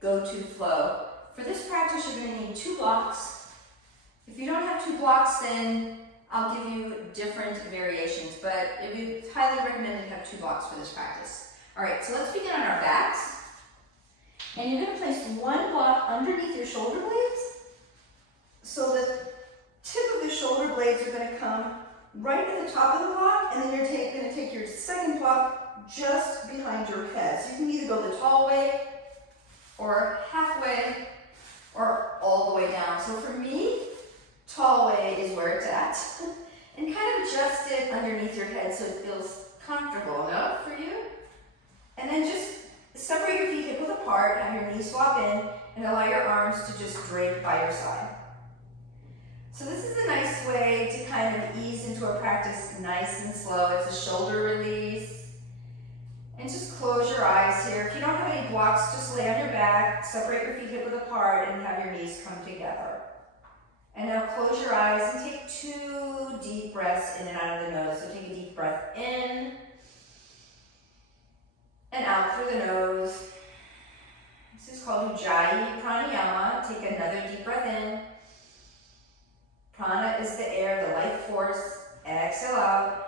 go-to flow. For this practice, you're going to need 2 blocks. If you don't have 2 blocks, then I'll give you different variations, but it would be highly recommended to have 2 blocks for this practice. All right, so let's begin on our backs. And you're going to place 1 block underneath your shoulder blades. So the tip of the shoulder blades are going to come right at the top of the block, and then you're going to take your second block just behind your head. So you can either go the tall way, or halfway, or all the way down. So for me, tall way is where it's at. And kind of adjust it underneath your head so it feels comfortable enough for you. And then just separate your feet hip width apart, have your knees swap in, and allow your arms to just drape by your side. So this is a nice way to kind of ease into a practice nice and slow. It's a shoulder release. And just close your eyes here. If you don't have any blocks, just lay on your back, separate your feet hip width apart, and have your knees come together. And now close your eyes and take 2 deep breaths in and out of the nose. So take a deep breath in and out through the nose. This is called Ujjayi Pranayama. Take another deep breath in. Prana is the air, the life force. Exhale out.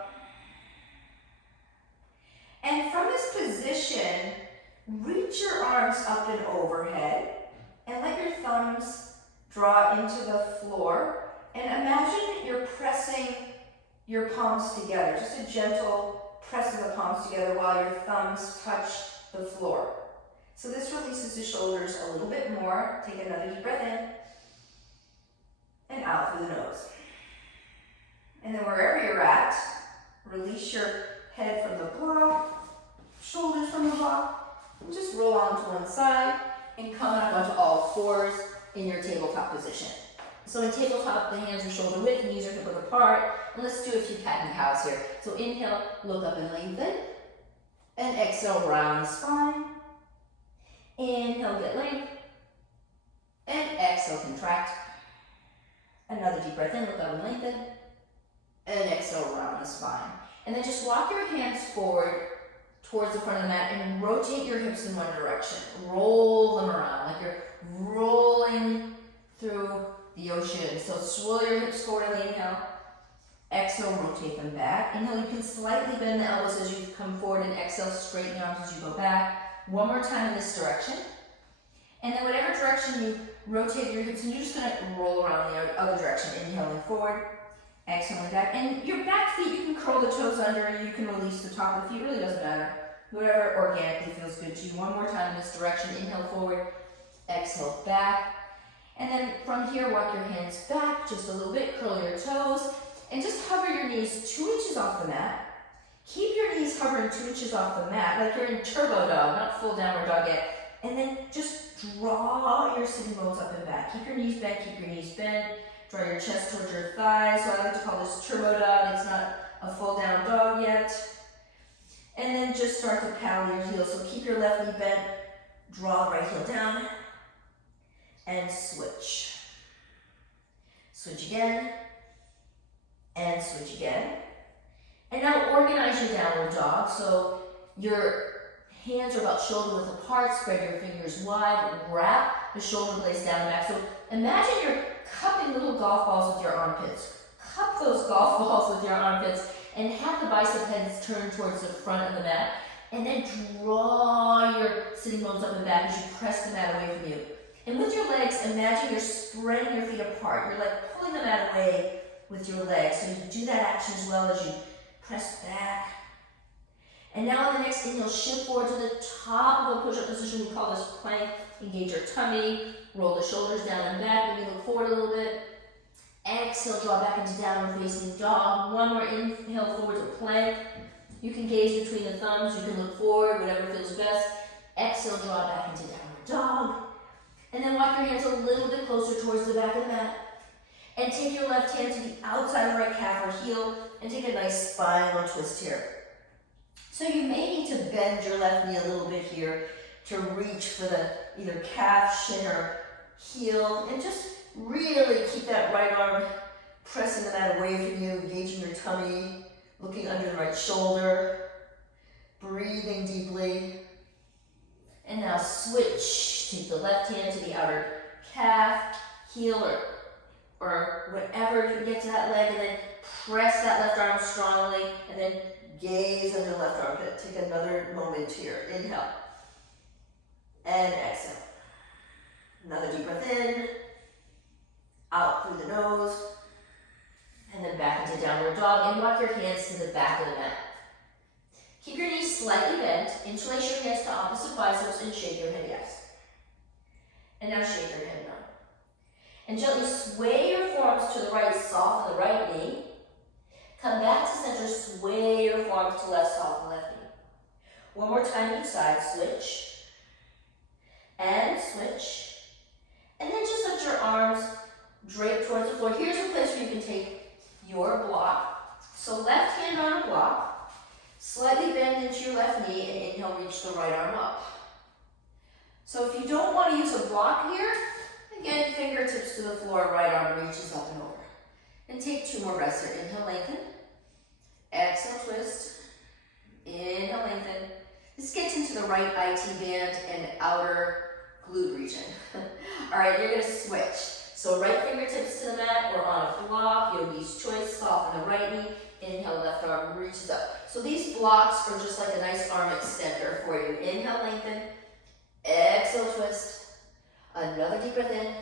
And from this position, reach your arms up and overhead and let your thumbs draw into the floor. And imagine you're pressing your palms together, just a gentle press of the palms together while your thumbs touch the floor. So this releases the shoulders a little bit more. Take another deep breath in and out through the nose. And then wherever you're at, release your head from the block, shoulders from the block, and just roll onto one side and come up onto all fours in your tabletop position. So in tabletop, the hands are shoulder width, knees are hip width apart, and let's do a few cat and cows here. So inhale, look up and lengthen, and exhale, round the spine. Inhale, get length, and exhale, contract. Another deep breath in, look up and lengthen, and exhale, round the spine. And then just walk your hands forward towards the front of the mat and rotate your hips in one direction. Roll them around like you're rolling through the ocean. So swirl your hips forward on the inhale. Exhale, rotate them back. Inhale, you can slightly bend the elbows as you come forward, and exhale, straighten the arms as you go back. One more time in this direction. And then whatever direction you rotate your hips, and you're just going to roll around the other direction. Inhaling forward. Exhaling back, and your back feet, you can curl the toes under, and you can release the top of the feet, really doesn't matter. Whatever organically feels good to you. One more time in this direction, inhale forward, exhale back. And then from here, walk your hands back just a little bit, curl your toes, and just hover your knees 2 inches off the mat. Keep your knees hovering 2 inches off the mat, like you're in turbo dog, not full downward dog yet. And then just draw your sitting bones up and back. Keep your knees bent, keep your knees bent. Draw your chest towards your thighs. So I like to call this turbo dog. It's not a full down dog yet. And then just start to paddle your heels. So keep your left knee bent. Draw the right heel down. And switch. Switch again. And switch again. And now organize your downward dog. So your hands are about shoulder width apart. Spread your fingers wide. Wrap the shoulder blades down the back. So imagine you're cupping little golf balls with your armpits. Cup those golf balls with your armpits and have the bicep heads turn towards the front of the mat. And then draw your sitting bones up and back as you press the mat away from you. And with your legs, imagine you're spreading your feet apart. You're like pulling the mat away with your legs. So you do that action as well as you press back. And now on the next inhale, shift forward to the top of a push-up position. We call this plank. Engage your tummy. Roll the shoulders down and back. Maybe look forward a little bit. Exhale, draw back into downward facing dog. One more inhale forward to plank. You can gaze between the thumbs. You can look forward, whatever feels best. Exhale, draw back into downward dog. And then walk your hands a little bit closer towards the back of the mat. And take your left hand to the outside of the right calf or heel and take a nice spinal twist here. So you may need to bend your left knee a little bit here to reach for the either calf, shin, or heel, and just really keep that right arm pressing the mat away from you, engaging your tummy, looking under the right shoulder, breathing deeply. And now switch Shape the left hand to the outer calf, heel, or whatever you can get to that leg, and then press that left arm strongly, and then gaze on your left armpit. Take another moment here. Inhale. And exhale. Another deep breath in. Out through the nose. And then back into downward dog, and walk your hands to the back of the mat. Keep your knees slightly bent. Interlace your hands to opposite biceps and shake your head yes. And now shake your head no. And gently sway your forearms to the right, soften the right knee. Come back to center, sway your forearms to left, soften the left knee. One more time each side, switch. And switch. And then just let your arms drape towards the floor. Here's a place where you can take your block. So left hand on a block. Slightly bend into your left knee and inhale, reach the right arm up. So if you don't want to use a block here, again, fingertips to the floor, right arm reaches up and over. And take 2 more breaths here. Inhale, lengthen. Exhale, twist. Inhale, lengthen. This gets into the right IT band and outer glute region. All right, you're going to switch. So right fingertips to the mat or on a block, yogi's choice, soften the right knee. Inhale, left arm reaches up. So these blocks are just like a nice arm extender for you. Inhale, lengthen. Exhale, twist. Another deep breath in.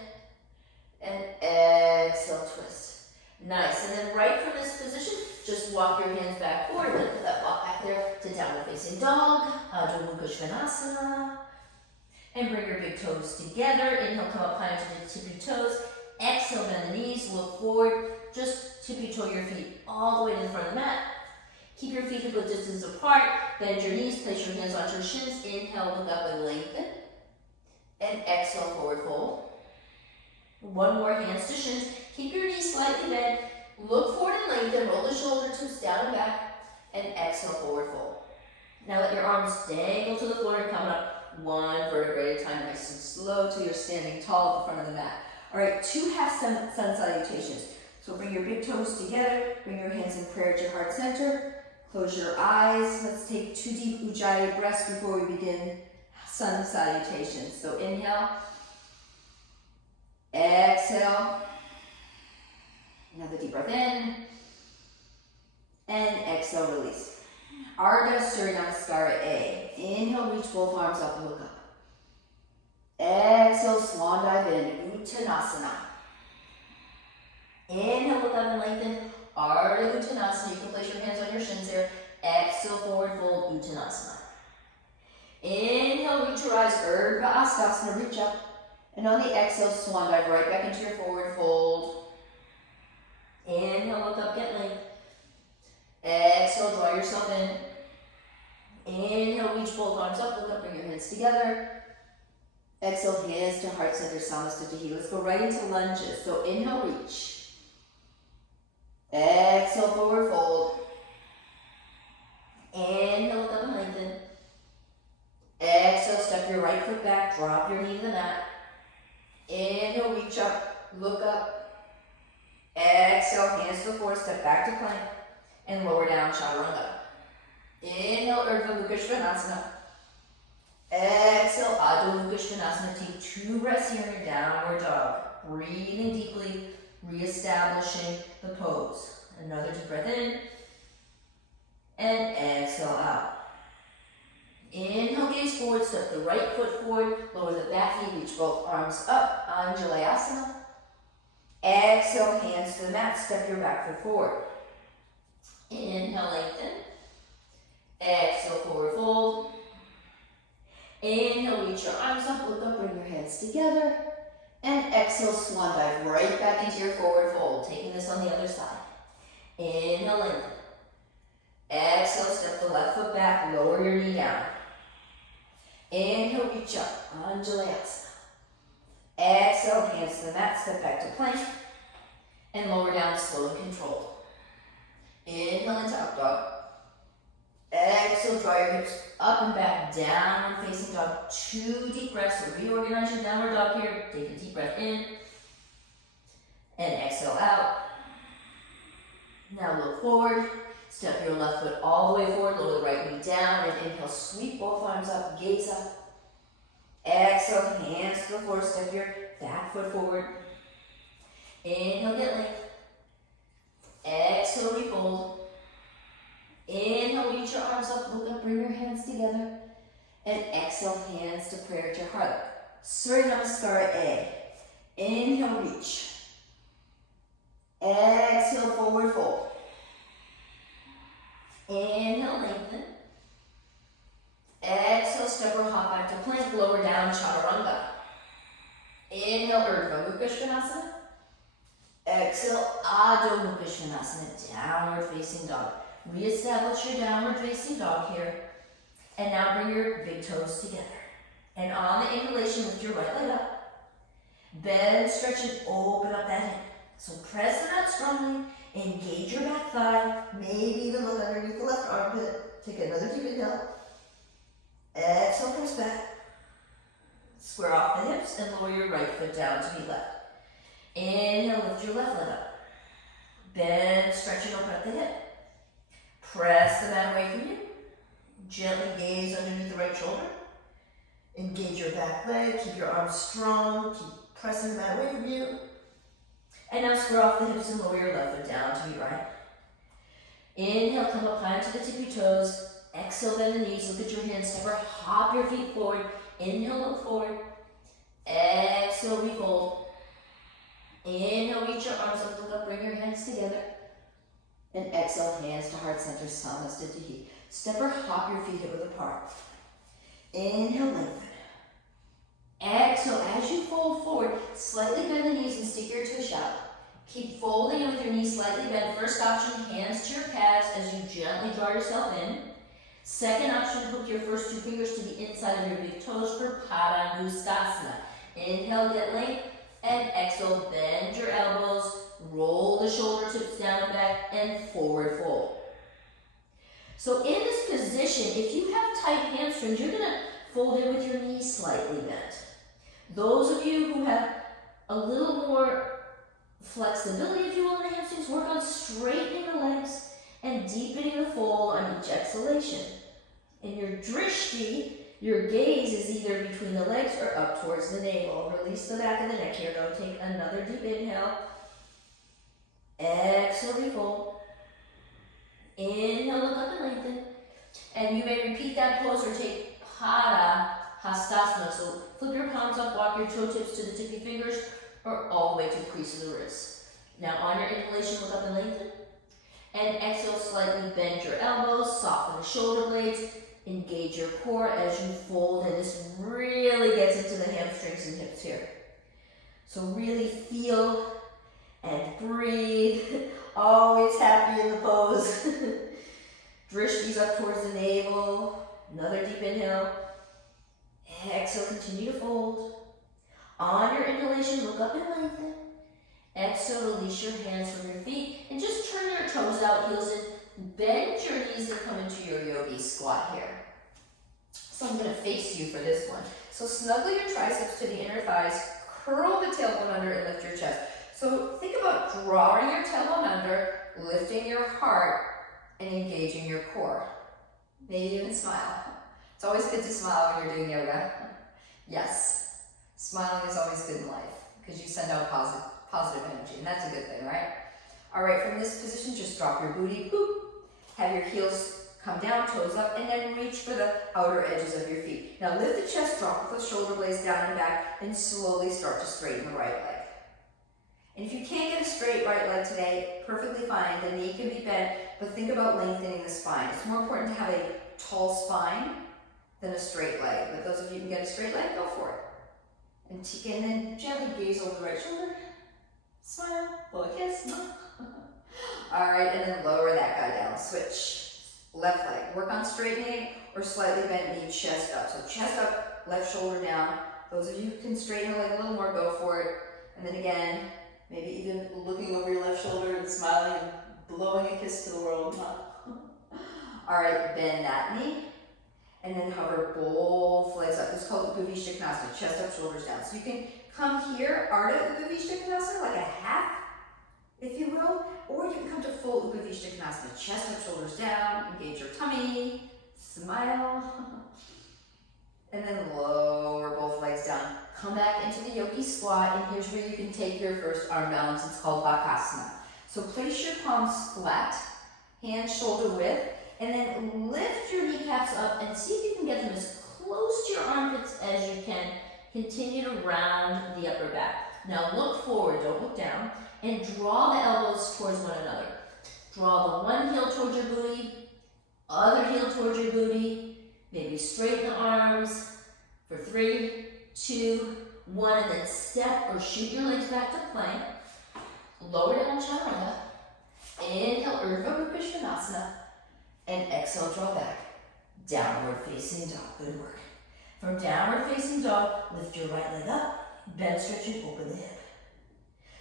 And exhale, twist. Nice. And then right from this position, just walk your hands back forward. Then put that block back there to downward facing dog. Adho Mukha Svanasana. And bring your big toes together. Inhale, come up high to the tippy toes. Exhale, bend the knees, look forward. Just tippy toe your feet all the way to the front of the mat. Keep your feet a good distance apart. Bend your knees, place your hands onto your shins. Inhale, look up and lengthen. And exhale, forward fold. One more, hands to shins. Keep your knees slightly bent. Look forward and lengthen. Roll the shoulder tips down and back. And exhale, forward fold. Now let your arms dangle to the floor and come up 1 vertebrae at a time, nice and slow till you're standing tall at the front of the mat. All right, 2 half sun salutations. So bring your big toes together. Bring your hands in prayer at your heart center. Close your eyes. Let's take 2 deep Ujjayi breaths before we begin sun salutations. So inhale. Exhale. Another deep breath in. And exhale, release. Ardha Surya Namaskara A. Inhale, reach both arms up and look up. Exhale, swan dive in, Uttanasana. Inhale, look up and lengthen. Ardha Uttanasana. You can place your hands on your shins here. Exhale, forward fold, Uttanasana. Inhale, reach your eyes, Urdhva Hastasana, reach up. And on the exhale, swan dive right back into your forward fold. Inhale, look up, get length. Exhale, draw yourself in. Inhale, reach both arms up, look up, bring your hands together. Exhale, hands to heart center, Samasthiti. Let's go right into lunges. So inhale, reach. Exhale, forward fold. Inhale, look up and lengthen. Exhale, step your right foot back, drop your knee to the mat. Inhale, reach up, look up. Exhale, hands to the floor, step back to plank. And lower down, Chaturanga. Inhale, Urdhva Mukha Svanasana. Exhale, Adho Mukha Svanasana. Take 2 breaths here in downward dog. Breathing deeply, reestablishing the pose. Another deep breath in. And exhale out. Inhale, gaze forward, step the right foot forward, lower the back knee, reach both arms up, Anjalayasana. Exhale, hands to the mat, step your back foot forward. Inhale, lengthen. Exhale, forward fold. Inhale, reach your arms up, look up, bring your hands together. And exhale, swan dive right back into your forward fold, taking this on the other side. Inhale, lengthen. Exhale, step the left foot back, lower your knee down. Inhale, reach up, Anjalayasana. Exhale, hands to the mat, step back to plank. And lower down, slow and controlled. Inhale into up dog. Exhale, draw your hips up and back, downward facing dog. 2 deep breaths, so reorganize your downward dog here. Take a deep breath in. And exhale out. Now look forward. Step your left foot all the way forward, lower the right knee down, and inhale, sweep both arms up, gaze up. Exhale, hands to the floor, step your back foot forward. Inhale, get length. Exhale, refold. Inhale, reach your arms up, look up, bring your hands together. And exhale, hands to prayer to your heart. Surya Namaskara A. Inhale, reach. Exhale, forward fold. Inhale, lengthen. Exhale, step or hop back to plank, lower down, chaturanga. Inhale, Urdhva Mukha Svanasana. Exhale, Adho Mukha Svanasana, downward facing dog. Reestablish your downward facing dog here. And now bring your big toes together. And on the inhalation, lift your right leg up. Bend, stretch, and open up that hip. So press the mat strongly. Engage your back thigh. Maybe even look underneath the left armpit. Take another deep inhale. Exhale, press back. Square off the hips and lower your right foot down to meet left. Inhale, lift your left leg up. Bend, stretch, and open up the hip. Press the mat away from you. Gently gaze underneath the right shoulder. Engage your back leg. Keep your arms strong. Keep pressing the mat away from you. And now square off the hips and lower your left foot down to meet right. Inhale, come up high onto the tippy toes. Exhale, bend the knees. Look at your hands. Never hop your feet forward. Inhale, look forward. Exhale, refold. Inhale, reach your arms up, look up, bring your hands together. And exhale, hands to heart center, Samasthiti. Step or hop your feet hip width apart. Inhale, lengthen. Exhale, as you fold forward, slightly bend the knees and stick your toes out. Keep folding in with your knees slightly bent. First option, hands to your calves as you gently draw yourself in. Second option, hook your first two fingers to the inside of your big toes for Padangusthasana. Inhale, get length, and exhale, bend your elbows, roll the shoulder tips down and back, and forward fold. So in this position, if you have tight hamstrings, you're gonna fold in with your knees slightly bent. Those of you who have a little more flexibility, if you will, in the hamstrings, work on straightening the legs and deepening the fold on each exhalation. In your drishti, your gaze is either between the legs or up towards the navel. Release the back of the neck here. Now take another deep inhale. Exhale, refold. Inhale, look up and lengthen. And you may repeat that pose or take Pada Hastasana. So flip your palms up, walk your toe tips to the tippy fingers, or all the way to the crease of the wrist. Now on your inhalation, look up and lengthen. And exhale, slightly bend your elbows, soften the shoulder blades, engage your core as you fold, and this really gets into the hamstrings and hips here. So really feel and breathe. Always happy in the pose. Drishti's up towards the navel. Another deep inhale. Exhale, continue to fold. On your inhalation, look up and lengthen. Exhale, release your hands from your feet and just turn your toes out, heels in. Bend your knees and come into your yogi squat here. So I'm going to face you for this one. So snuggle your triceps to the inner thighs, curl the tailbone under and lift your chest. So think about drawing your tailbone under, lifting your heart, and engaging your core. Maybe even smile. It's always good to smile when you're doing yoga. Yes, smiling is always good in life because you send out positive energy, and that's a good thing, right? All right, from this position, just drop your booty, boop. Have your heels come down, toes up, and then reach for the outer edges of your feet. Now lift the chest, drop the shoulder blades down and back, and slowly start to straighten the right leg. And if you can't get a straight right leg today, perfectly fine. The knee can be bent, but think about lengthening the spine. It's more important to have a tall spine than a straight leg. But those of you who can get a straight leg, go for it. And then gently gaze over the right shoulder. Smile, blow a kiss. All right, and then lower that guy down. Switch. Left leg. Work on straightening or slightly bent knee, chest up. So chest up, left shoulder down. Those of you who can straighten the leg a little more, go for it. And then again, maybe even looking over your left shoulder and smiling and blowing a kiss to the world. All right, bend that knee. And then hover both legs up. This is called Upavishta Konasana, chest up, shoulders down. So you can come here, Ardha Upavishta Konasana, like a half, if you will, or you can come to full Upavishta Konasana, chest up, shoulders down, engage your tummy, smile, and then lower both come back into the yogi squat, and here's where you can take your first arm balance. It's called Bakasana. So place your palms flat, hands shoulder width, and then lift your kneecaps up and see if you can get them as close to your armpits as you can. Continue to round the upper back. Now look forward, don't look down, and draw the elbows towards one another. Draw the one heel towards your booty, other heel towards your booty, maybe straighten the arms for 3, 2, 1, and then step or shoot your legs back to plank. Lower down chaturanga. Inhale, Urdhva Mukha Svanasana, and exhale, draw back. Downward facing dog, good work. From downward facing dog, lift your right leg up, bend, stretch, and open the hip.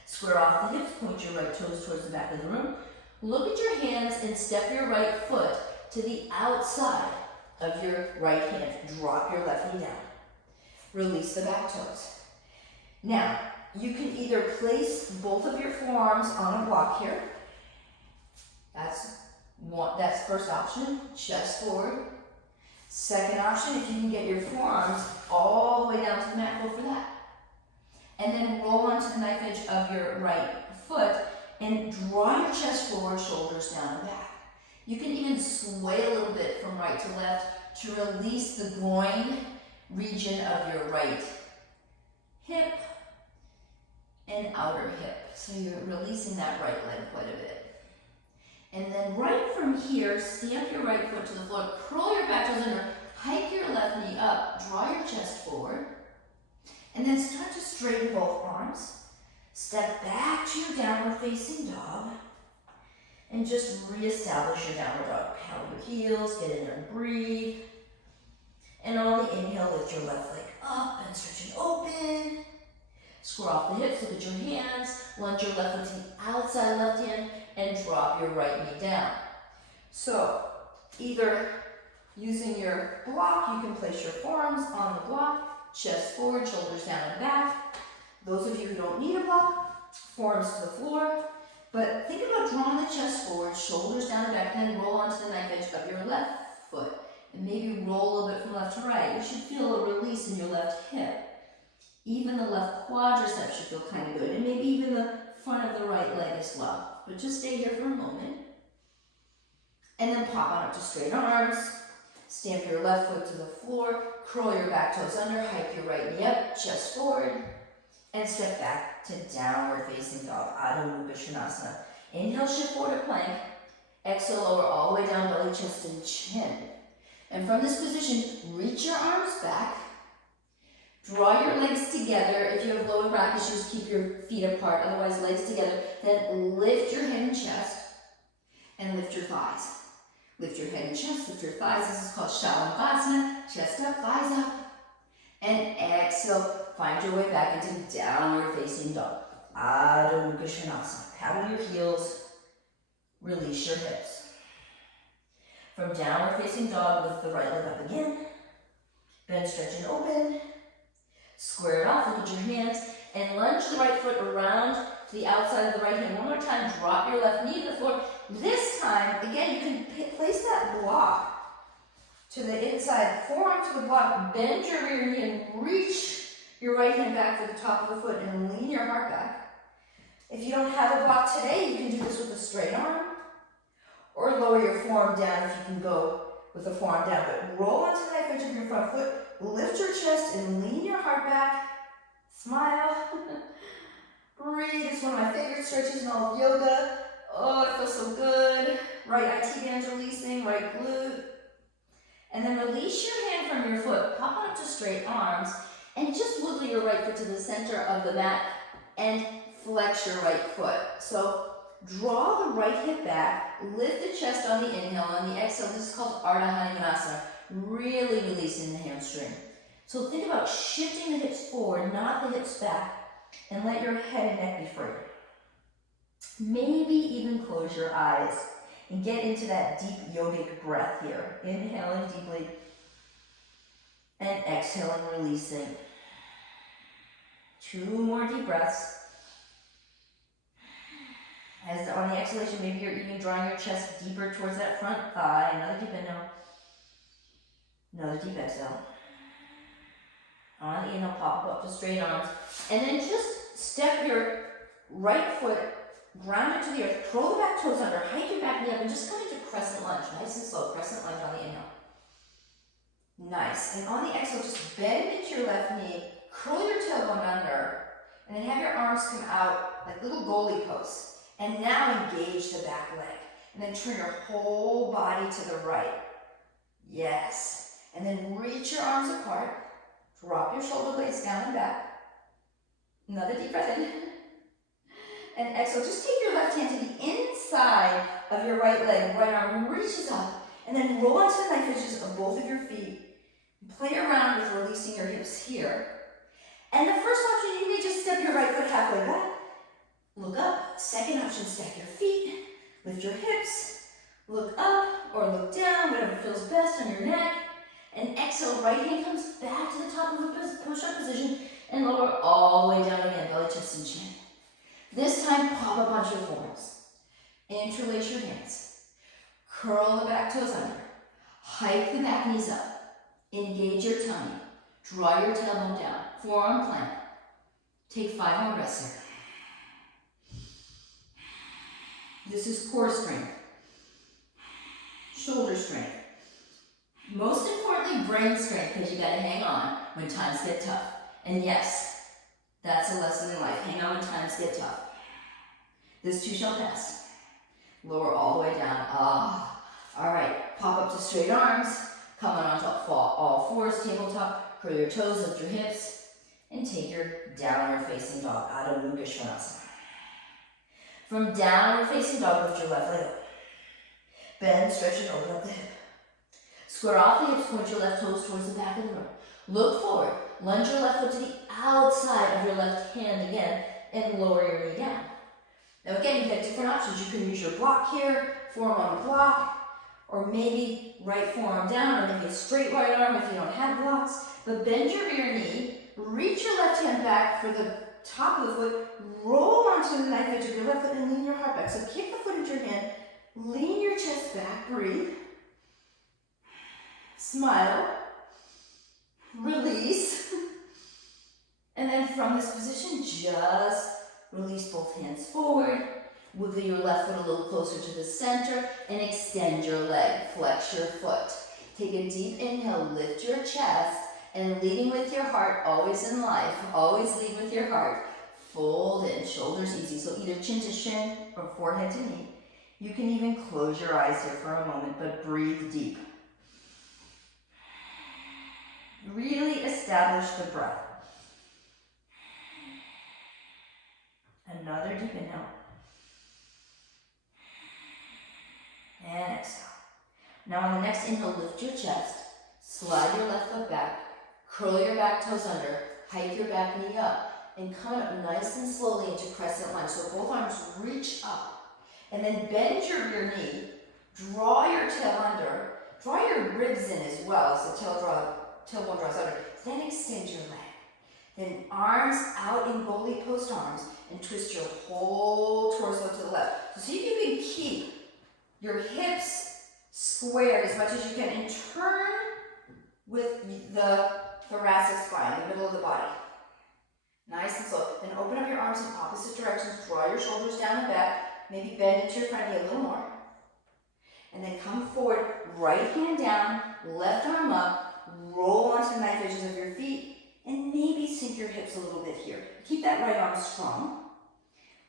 Square off the hips, point your right toes towards the back of the room. Look at your hands and step your right foot to the outside of your right hand. Drop your left knee down. Release the back toes. Now, you can either place both of your forearms on a block here. That's first option, chest forward. Second option, if you can get your forearms all the way down to the mat, go for that. And then roll onto the knife edge of your right foot and draw your chest forward, shoulders down and back. You can even sway a little bit from right to left to release the groin region of your right hip and outer hip. So you're releasing that right leg quite a bit. And then right from here, stamp your right foot to the floor, curl your back toes under, hike your left knee up, draw your chest forward, and then start to straighten both arms. Step back to your downward facing dog, and just reestablish your downward dog. Power your heels, get in there and breathe. And on the inhale, lift your left leg up and stretch and open. Square off the hips, look at your hands, lunge your left foot to the outside left hand, and drop your right knee down. So, either using your block, you can place your forearms on the block, chest forward, shoulders down and back. Those of you who don't need a block, forearms to the floor. But think about drawing the chest forward, shoulders down and back, and then roll onto the knife edge of your left foot. And maybe roll a little bit from left to right. You should feel a release in your left hip. Even the left quadricep should feel kind of good. And maybe even the front of the right leg as well. But just stay here for a moment. And then pop on up to straight arms. Stamp your left foot to the floor. Curl your back toes under. Hike your right knee up. Chest forward. And step back to downward facing dog. Adho Mukha Svanasana. Inhale, shift forward to plank. Exhale, lower all the way down, belly, chest, and chin. And from this position, reach your arms back. Draw your legs together. If you have lower back issues, keep your feet apart. Otherwise, legs together. Then lift your head and chest. And lift your thighs. Lift your head and chest, lift your thighs. This is called Shalabhasana. Chest up, thighs up. And exhale, find your way back into downward facing dog. Adho Mukha Svanasana. Paddle your heels. Release your hips. From downward facing dog, lift the right leg up again. Bend, stretch, and open. Square it off, look at your hands, and lunge the right foot around to the outside of the right hand. One more time, drop your left knee to the floor. This time, again, you can place that block to the inside, forearm to the block, bend your rear knee and reach your right hand back to the top of the foot and lean your heart back. If you don't have a block today, you can do this with a straight arm or lower your forearm down if you can go with the forearm down. But roll onto the knife edge of your front foot, lift your chest and lean your heart back. Smile. Breathe. It's one of my favorite stretches in all of yoga. Oh, it feels so good. Right IT band's releasing, right glute. And then release your hand from your foot. Pop on up to straight arms and just wiggle your right foot to the center of the mat and flex your right foot. So draw the right hip back, lift the chest on the inhale, on the exhale, this is called Ardha Hanumanasana, really releasing the hamstring. So think about shifting the hips forward, not the hips back, and let your head and neck be free. Maybe even close your eyes and get into that deep yogic breath here. Inhaling deeply and exhaling, releasing. 2 more deep breaths. As on the exhalation, maybe you're even drawing your chest deeper towards that front thigh. Another deep inhale. Another deep exhale. On the inhale, pop up to straight arms. And then just step your right foot, ground it to the earth, curl the back toes under, hike your back knee up, and just come into crescent lunge. Nice and slow, crescent lunge on the inhale. Nice. And on the exhale, just bend into your left knee, curl your tailbone under, and then have your arms come out like little goalie posts. And now engage the back leg. And then turn your whole body to the right. Yes. And then reach your arms apart. Drop your shoulder blades down and back. Another deep breath in. And exhale. Just take your left hand to the inside of your right leg. Right arm reaches up. And then roll onto the knife edges of both of your feet. Play around with releasing your hips here. And the first option, you may just step your right foot halfway back. Look up. Second option, stack your feet. Lift your hips. Look up or look down, whatever feels best on your neck. And exhale, right hand comes back to the top of the push-up position and lower all the way down again, belly, chest, and chin. This time, pop up onto your forearms. Interlace your hands. Curl the back toes under. Hike the back knees up. Engage your tummy. Draw your tailbone down. Forearm plant. Take 5 more breaths here. This is core strength. Shoulder strength. Most importantly, brain strength, because you gotta hang on when times get tough. And yes, that's a lesson in life. Hang on when times get tough. This too shall pass. Lower all the way down. All right, pop up to straight arms. Come on top, fall all fours, tabletop. Curl your toes, lift your hips, and take your downward facing dog, Adho Mukha Svanasana. From downward facing dog, lift your left leg up. Bend, stretch, and open up the hip. Square off the hips, point your left toes towards the back of the room. Look forward. Lunge your left foot to the outside of your left hand again, and lower your knee down. Now again, you have different options. You can use your block here, forearm on the block, or maybe right forearm down, or maybe a straight right arm if you don't have blocks. But bend your rear knee, reach your left hand back for the top of the foot, roll onto the knife edge of your left foot, and lean your heart back. So kick the foot into your hand, lean your chest back, breathe. Smile. Release. And then from this position, just release both hands forward. Wiggle your left foot a little closer to the center and extend your leg. Flex your foot. Take a deep inhale, lift your chest, and leading with your heart, always in life, always lead with your heart. Fold in, shoulders easy, so either chin to shin or forehead to knee. You can even close your eyes here for a moment, but breathe deep. Really establish the breath. Another deep inhale. And exhale. Now on the next inhale, lift your chest, slide your left foot back, curl your back toes under, hike your back knee up, and come up nice and slowly into crescent lunge. So both arms reach up, and then bend your rear knee, draw your tail under, draw your ribs in as well, so tailbone draws under, then extend your leg. Then arms out in goalie post arms, and twist your whole torso to the left. So see if you can keep your hips squared as much as you can, and turn with the thoracic spine, the middle of the body. Nice and slow. Then open up your arms in opposite directions, draw your shoulders down and back, maybe bend into your front knee a little more. And then come forward, right hand down, left arm up, roll onto the knife edges of your feet, and maybe sink your hips a little bit here. Keep that right arm strong.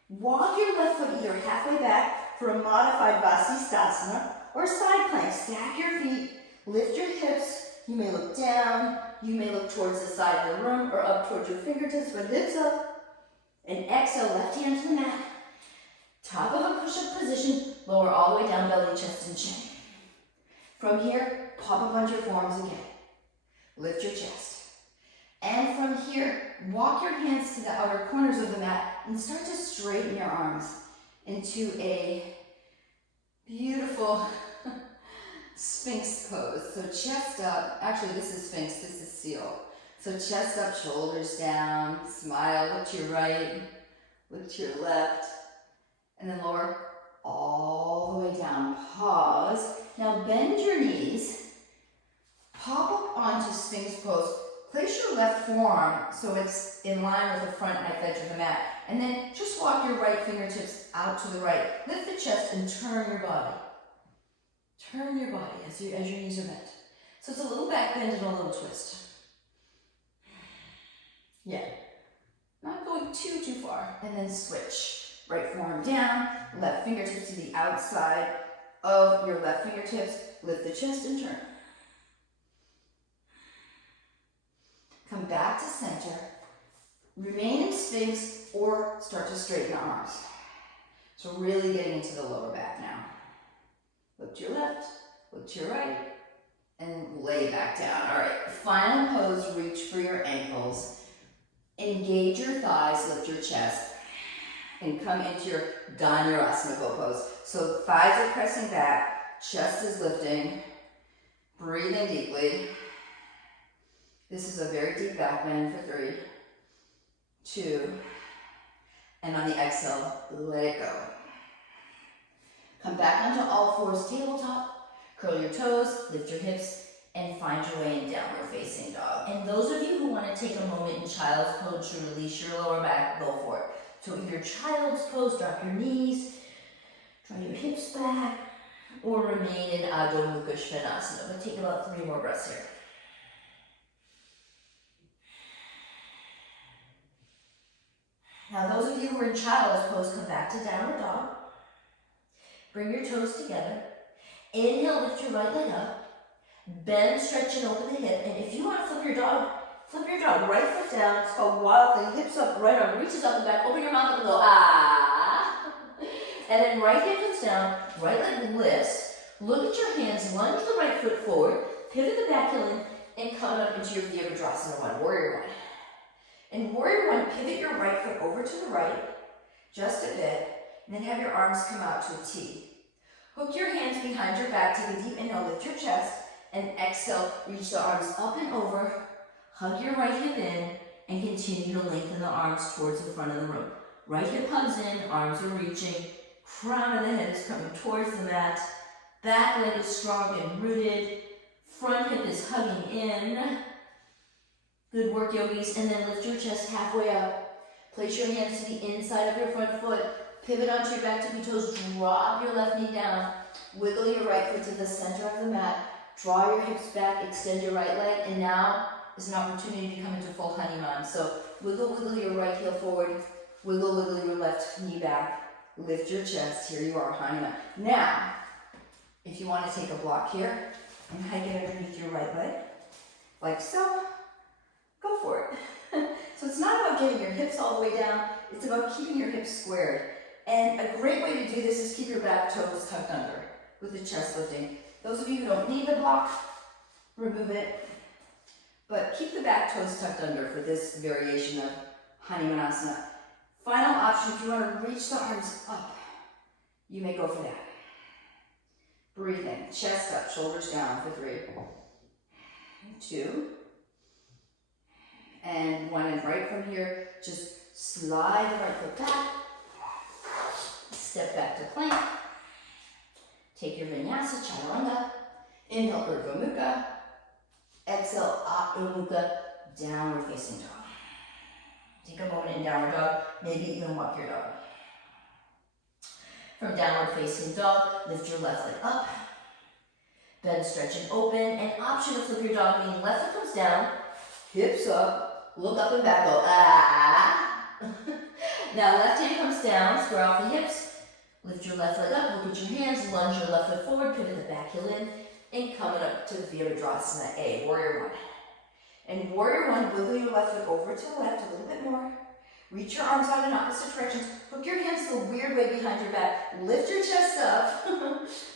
Walk your left foot either halfway back for a modified Vasisthasana or side plank. Stack your feet, lift your hips. You may look down, you may look towards the side of the room or up towards your fingertips, but hips up. And exhale, left hand to the mat. Top of a push-up position, lower all the way down, belly, chest, and chin. From here, pop up onto your forearms again. Lift your chest. And from here, walk your hands to the outer corners of the mat and start to straighten your arms into a beautiful Sphinx pose. So chest up, actually this is Sphinx, this is Seal. So chest up, shoulders down, smile, look to your right, look to your left, and then lower all the way down. Pause. Now bend your knees, pop up onto Sphinx pose, place your left forearm so it's in line with the front knife edge of the mat. And then just walk your right fingertips out to the right. Lift the chest and turn your body. Turn your body as your knees are bent. So it's a little back bend and a little twist. Yeah. Not going too far. And then switch. Right forearm down, left fingertips to the outside of your left fingertips. Lift the chest and turn. Come back to center. Remain in Sphinx or start to straighten the arms. So really getting into the lower back now. Look to your left, look to your right, and lay back down. All right, final pose, reach for your ankles. Engage your thighs, lift your chest, and come into your Dhanurasana bow pose. So thighs are pressing back, chest is lifting, breathing deeply. This is a very deep back bend for 3, 2, and on the exhale, let it go. Come back onto all fours, tabletop, curl your toes, lift your hips, and find your way in downward facing dog. And those of you who want to take a moment in child's pose to release your lower back, go for it. So either child's pose, drop your knees, draw your hips back, or remain in Adho Mukha Svanasana. But take about 3 more breaths here. Now those of you who are in child's pose, come back to downward dog. Bring your toes together. Inhale, lift your right leg up. Bend, stretch, and open the hip. And if you want to flip your dog, right foot down. It's called wild thing. Hips up, right arm reaches up and back. Open your mouth up and go, ah. And then right hand comes down, right leg lifts. Look at your hands, lunge the right foot forward, pivot the back heel in, and come up into your Virabhadrasana 1, Warrior 1. In Warrior 1, pivot your right foot over to the right, just a bit, and then have your arms come out to a T. Hook your hands behind your back, take a deep inhale, lift your chest, and exhale, reach the arms up and over, hug your right hip in, and continue to lengthen the arms towards the front of the room. Right hip hugs in, arms are reaching, crown of the head is coming towards the mat, back leg is strong and rooted, front hip is hugging in. Good work, yogis. And then lift your chest halfway up. Place your hands to the inside of your front foot. Pivot onto your back tippy toes. Drop your left knee down. Wiggle your right foot to the center of the mat. Draw your hips back. Extend your right leg. And now is an opportunity to come into full Hanuman. So wiggle your right heel forward. Wiggle your left knee back. Lift your chest. Here you are, Hanuman. Now, if you want to take a block here and hike it underneath your right leg, like so, go for it. So it's not about getting your hips all the way down, it's about keeping your hips squared. And a great way to do this is keep your back toes tucked under with the chest lifting. Those of you who don't need the block, remove it. But keep the back toes tucked under for this variation of Hanumanasana. Final option, if you want to reach the arms up, you may go for that. Breathing, chest up, shoulders down for 3, 2, and 1. And right from here, just slide the right foot back, step back to plank, take your vinyasa, chaturanga, inhale, Urdhva Mukha, exhale, Adho Mukha, downward facing dog. Take a moment in downward dog, maybe even walk your dog. From downward facing dog, lift your left leg up, bend, stretch, and open. An option to flip your dog, meaning left foot comes down, hips up, look up and back, go ah. Now left hand comes down, square off the hips, lift your left leg up, look at your hands, lunge your left foot forward, pivot the back heel in, and coming up to the Virabhadrasana A, Warrior 1. And Warrior 1, wiggle your left foot over to the left a little bit more. Reach your arms out in opposite directions. Hook your hands the weird way behind your back. Lift your chest up.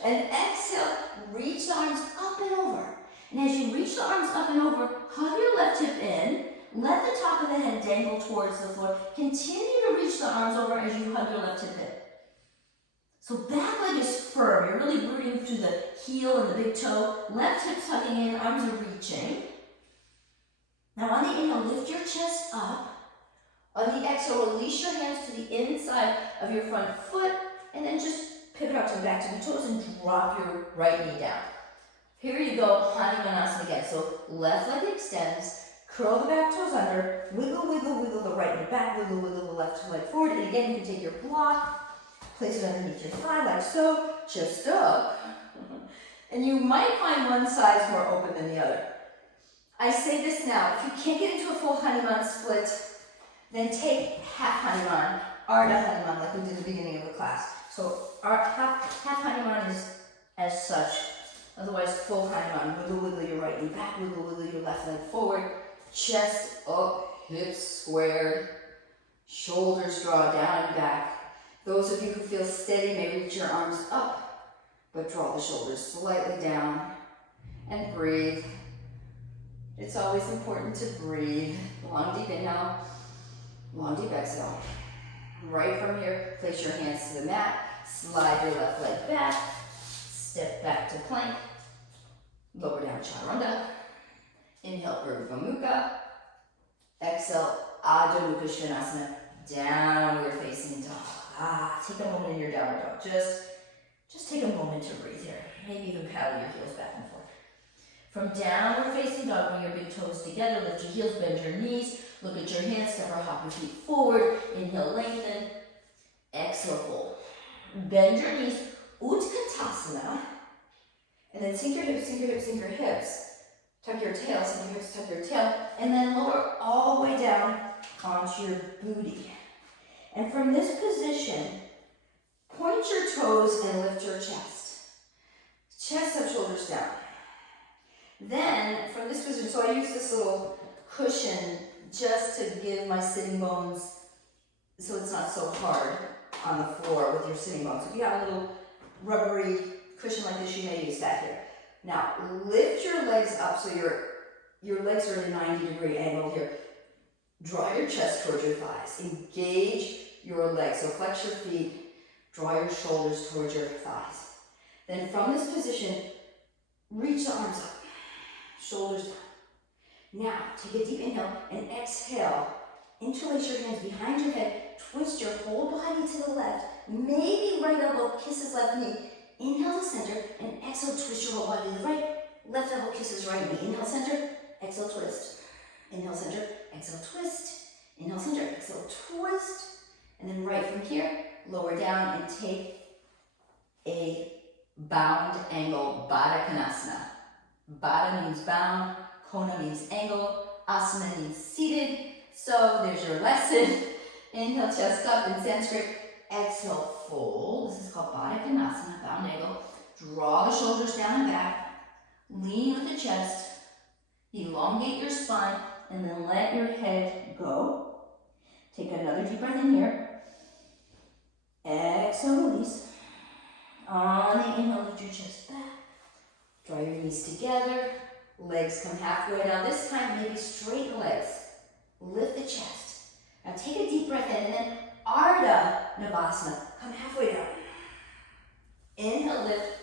And exhale, reach the arms up and over. And as you reach the arms up and over, hug your left hip in. Let the top of the head dangle towards the floor. Continue to reach the arms over as you hug your left hip in. So back leg is firm. You're really rooting through the heel and the big toe. Left hip's hugging in, arms are reaching. Now on the inhale, lift your chest up. On the exhale, release your hands to the inside of your front foot, and then just pivot out to the back to the toes and drop your right knee down. Here you go, Hanumanasana again. So left leg extends, Curl the back toes under, wiggle, wiggle, wiggle the right leg back, wiggle, wiggle the left leg forward. And again, you can take your block, place it underneath your thigh like so, chest up. And you might find one side's more open than the other. I say this now, if you can't get into a full Hanuman split, then take half Hanuman, Ardha Hanuman, like we did at the beginning of the class. So our half Hanuman is as such, otherwise full Hanuman, wiggle, wiggle your right knee back, wiggle, wiggle your left leg forward, chest up, hips squared, shoulders draw down and back. Those of you who feel steady may reach your arms up, but draw the shoulders slightly down and breathe. It's always important to breathe. Long deep inhale, long deep exhale. Right from here, place your hands to the mat, slide your left leg back, step back to plank, lower down chaturanga. Inhale, Urdhva Mukha. Exhale, Adho Mukha Svanasana, downward facing dog. Take a moment in your downward dog. Just take a moment to breathe here. Maybe even paddle your heels back and forth. From downward facing dog, bring your big toes together, lift your heels, bend your knees, look at your hands, step or hop your feet forward. Inhale, lengthen. Exhale, fold. Bend your knees, Utkatasana. And then sink your hips, sink your hips, sink your hips. Tuck your tail, sink your hips, tuck your tail. And then lower all the way down onto your booty. And from this position, point your toes and lift your chest. Chest up, shoulders down. Then, from this position, so I use this little cushion just to give my sitting bones, so it's not so hard on the floor with your sitting bones. If you have a little rubbery cushion like this, you may use that here. Now, lift your legs up so your legs are at a 90-degree angle here. Draw your chest towards your thighs. Engage your legs, so flex your feet, draw your shoulders towards your thighs. Then from this position, reach the arms up. Shoulders down. Now, take a deep inhale and exhale. Interlace your hands behind your head. Twist your whole body to the left. Maybe right elbow kisses left knee. Inhale to center and exhale, twist your whole body to the right. Left elbow kisses right knee. Inhale, center. Exhale, twist. Inhale, center. Exhale, twist. Inhale, center. Exhale, twist. And then right from here, lower down and take a bound angle, Baddha Konasana. Baddha means bound, Kona means angle, Asana means seated. So there's your lesson. Inhale, chest up in Sanskrit. Exhale, fold. This is called Baddha Konasana, bound angle. Draw the shoulders down and back. Lean with the chest. Elongate your spine. And then let your head go. Take another deep breath in here. Exhale, release. On the inhale, lift your chest back. Draw your knees together. Legs come halfway. Now this time, maybe straight legs. Lift the chest. Now take a deep breath in and then Ardha Navasana. Come halfway down. Inhale, lift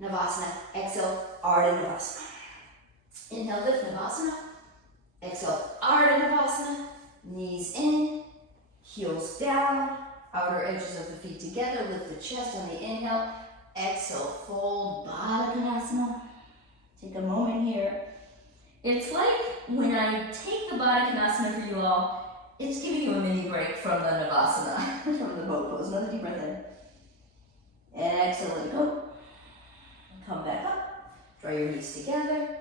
Navasana. Exhale, Ardha Navasana. Inhale, lift Navasana. Exhale, Ardha Navasana. Knees in, heels down, outer edges of the feet together. Lift the chest on the inhale. Exhale, fold, Baddha Konasana. Take a moment here. It's like when I take the Baddha Konasana for you all, it's giving you a mini break from the Navasana, from the boat pose. Another deep breath in. Exhale, let it go. Come back up. Draw your knees together.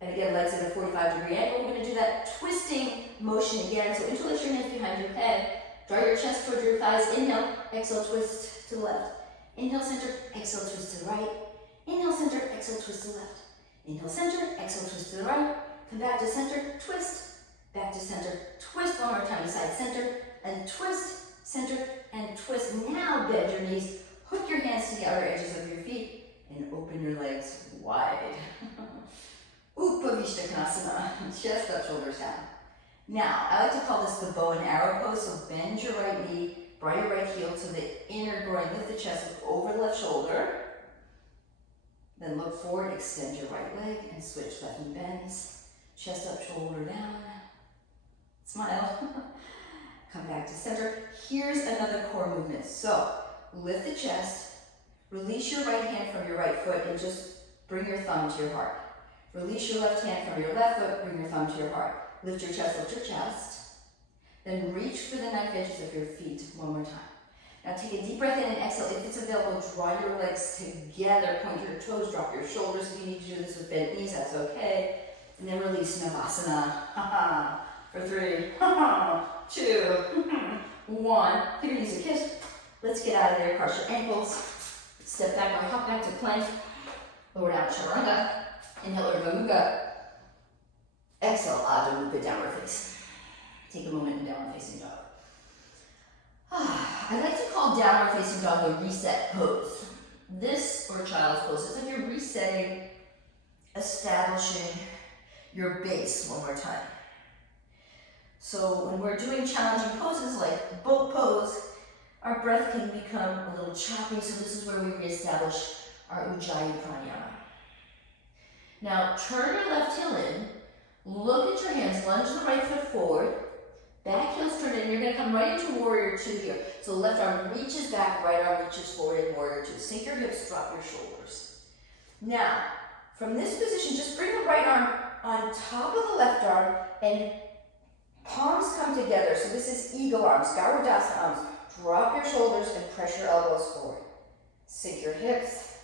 And again, legs at a 45-degree angle. We're going to do that twisting motion again. So interlace your hands behind your head. Draw your chest towards your thighs. Inhale, exhale, twist to the left. Inhale, center, exhale, twist to the right. Inhale, center, exhale, twist to the left. Inhale, center, exhale, twist to the right. Come back to center, twist, back to center, twist one more time to side center, and twist, center, and twist. Now bend your knees, hook your hands to the outer edges of your feet, and open your legs wide. Upavishta Konasana, chest up, shoulders down. Now, I like to call this the bow and arrow pose, so bend your right knee, bring your right heel to the inner groin, lift the chest, look over the left shoulder. Then look forward, extend your right leg, and switch. Left knee bends, chest up, shoulder down. Smile. Come back to center. Here's another core movement. So, lift the chest, release your right hand from your right foot, and just bring your thumb to your heart. Release your left hand from your left foot, bring your thumb to your heart. Lift your chest, lift your chest. Then reach for the knife edges of your feet one more time. Now take a deep breath in and exhale. If it's available, draw your legs together, point your toes, drop your shoulders. If you need to do this with bent knees, that's okay. And then release Navasana. For 3, 2, 1. Give your knees a kiss. Let's get out of there. Cross your ankles. Step back or hop back to plank. Lower down, Chaturanga. Inhale, Urdhva Mukha. Exhale, Adho Mukha, downward face. Take a moment in downward facing dog. I like to call downward facing dog a reset pose. This, or child's pose, is like you're resetting, establishing your base one more time. So when we're doing challenging poses like boat pose, our breath can become a little choppy, so this is where we reestablish our Ujjayi Pranayama. Now turn your left heel in, look at your hands, lunge the right foot forward, back heel's turned in, you're going to come right into Warrior 2 here. So left arm reaches back, right arm reaches forward in Warrior 2. Sink your hips, drop your shoulders. Now, from this position, just bring the right arm on top of the left arm and palms come together. So this is eagle arms, Garudasana arms. Drop your shoulders and press your elbows forward. Sink your hips.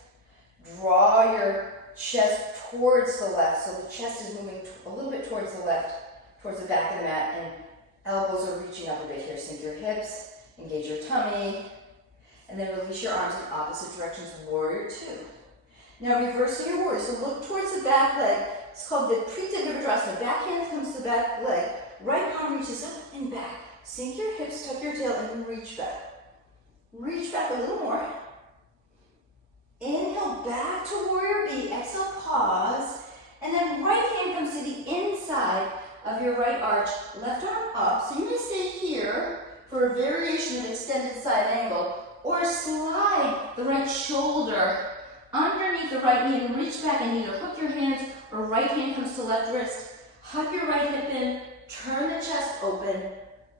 Draw your chest towards the left. So the chest is moving a little bit towards the left, towards the back of the mat, and elbows are reaching up a bit here. Sink your hips, engage your tummy, and then release your arms in opposite directions, Warrior 2. Now reversing your warrior. So look towards the back leg. It's called the Viparita Virabhadrasana. Back hand comes to the back leg. Right arm reaches up and back. Sink your hips, tuck your tail, and reach back. Reach back a little more. Inhale back to Warrior B. Exhale, pause. And then right hand comes to the inside of your right arch. Left arm up. So you may stay here for a variation of extended side angle, or slide the right shoulder underneath the right knee and reach back and either hook your hands or right hand comes to left wrist. Hug your right hip in, turn the chest open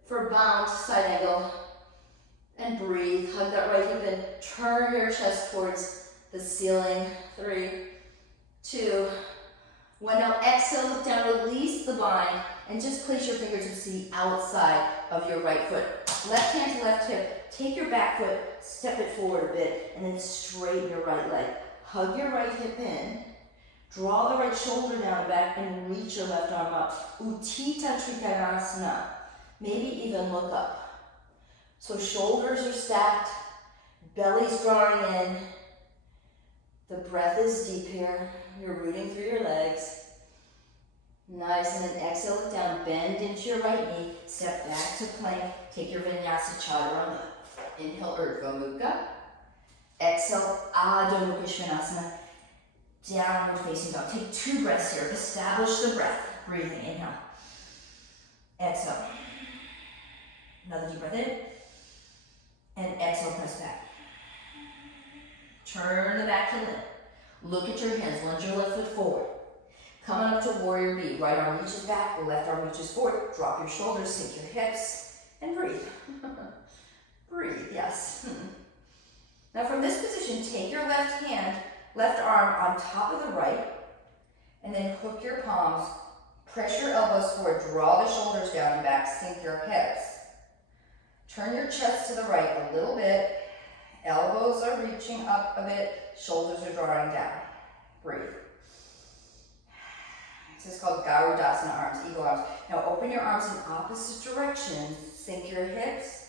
for bound side angle, and breathe. Hug that right hip in, turn your chest towards the ceiling. 3, 2, 1. Now exhale, look down, release the bind, and just place your fingertips to the outside of your right foot. Left hand to left hip, take your back foot, step it forward a bit, and then straighten your right leg. Hug your right hip in, draw the right shoulder down and back, and reach your left arm up. Utthita Trikonasana. Maybe even look up. So shoulders are stacked, belly's drawing in. The breath is deep here. You're rooting through your legs. Nice, and then exhale, look down, bend into your right knee, step back to plank, take your Vinyasa Chaturanga. Inhale, Urdhva Mukha. Exhale, Adho Mukha Svanasana. Downward facing dog. Take 2 breaths here. Establish the breath. Breathing, inhale. Exhale. Another deep breath in. And exhale, press back. Turn the back heel in. Look at your hands, lunge your left foot forward. Coming up to Warrior B. Right arm reaches back, left arm reaches forward. Drop your shoulders, sink your hips, and breathe. Breathe, yes. Now from this position, take your left hand, left arm on top of the right, and then hook your palms. Press your elbows forward, draw the shoulders down and back, sink your hips. Turn your chest to the right a little bit. Elbows are reaching up a bit, shoulders are drawing down. Breathe. This is called Garudasana arms, eagle arms. Now open your arms in opposite directions. Sink your hips.